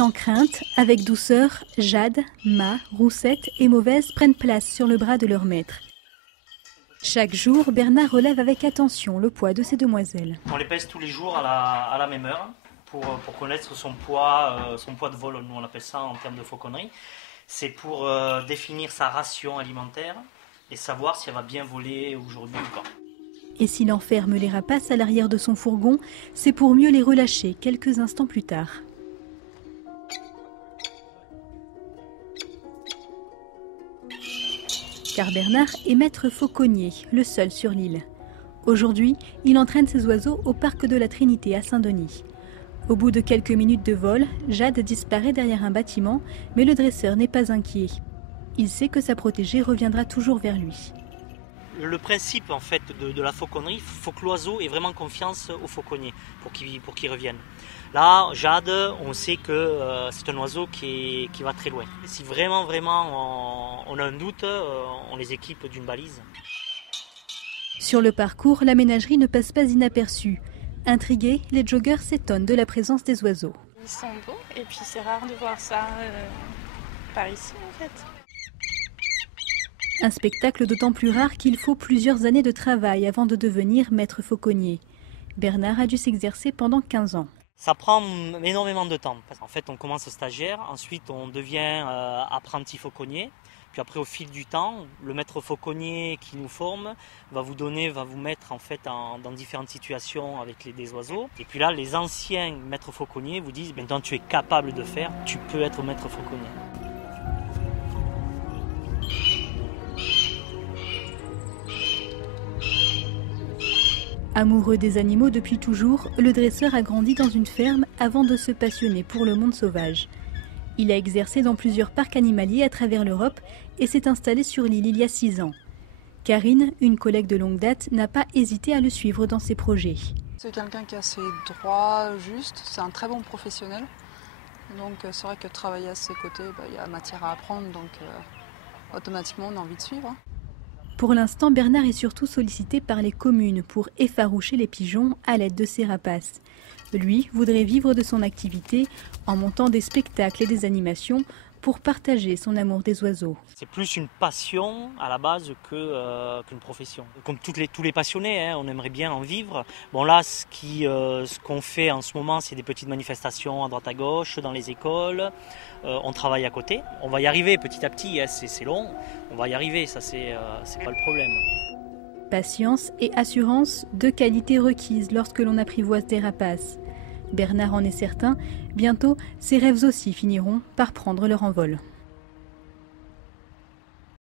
Sans crainte, avec douceur, Jade, Ma, Roussette et Mauvaise prennent place sur le bras de leur maître. Chaque jour, Bernard relève avec attention le poids de ces demoiselles. On les pèse tous les jours à la même heure pour connaître son poids de vol, nous on appelle ça en termes de fauconnerie. C'est pour définir sa ration alimentaire et savoir si elle va bien voler aujourd'hui ou pas. Et s'il enferme les rapaces à l'arrière de son fourgon, c'est pour mieux les relâcher quelques instants plus tard. Car Bernard est maître fauconnier, le seul sur l'île. Aujourd'hui, il entraîne ses oiseaux au parc de la Trinité à Saint-Denis. Au bout de quelques minutes de vol, Jade disparaît derrière un bâtiment, mais le dresseur n'est pas inquiet. Il sait que sa protégée reviendra toujours vers lui. Le principe en fait de la fauconnerie, il faut que l'oiseau ait vraiment confiance au fauconnier pour qu'il revienne. Là, Jade, on sait que c'est un oiseau qui va très loin. Si vraiment on a un doute, on les équipe d'une balise. Sur le parcours, la ménagerie ne passe pas inaperçue. Intrigués, les joggers s'étonnent de la présence des oiseaux. Ils sont beaux et puis c'est rare de voir ça par ici en fait. Un spectacle d'autant plus rare qu'il faut plusieurs années de travail avant de devenir maître fauconnier. Bernard a dû s'exercer pendant 15 ans. Ça prend énormément de temps. En fait, on commence stagiaire, ensuite on devient apprenti fauconnier. Puis après, au fil du temps, le maître fauconnier qui nous forme va vous mettre en fait dans différentes situations avec des oiseaux. Et puis là, les anciens maîtres fauconniers vous disent maintenant tu es capable de faire, tu peux être maître fauconnier. Amoureux des animaux depuis toujours, le dresseur a grandi dans une ferme avant de se passionner pour le monde sauvage. Il a exercé dans plusieurs parcs animaliers à travers l'Europe et s'est installé sur l'île il y a 6 ans. Karine, une collègue de longue date, n'a pas hésité à le suivre dans ses projets. C'est quelqu'un qui a ses droits justes, c'est un très bon professionnel. Donc c'est vrai que travailler à ses côtés, il y a matière à apprendre, donc automatiquement on a envie de suivre. Pour l'instant, Bernard est surtout sollicité par les communes pour effaroucher les pigeons à l'aide de ses rapaces. Lui voudrait vivre de son activité en montant des spectacles et des animations pour partager son amour des oiseaux. C'est plus une passion à la base qu'une profession. Comme tous les passionnés, on aimerait bien en vivre. Bon là, ce qu'on fait en ce moment, c'est des petites manifestations à droite à gauche, dans les écoles. On travaille à côté. On va y arriver petit à petit, c'est long. On va y arriver, ça c'est pas le problème. Patience et assurance, deux qualités requises lorsque l'on apprivoise des rapaces. Bernard en est certain, bientôt ses rêves aussi finiront par prendre leur envol.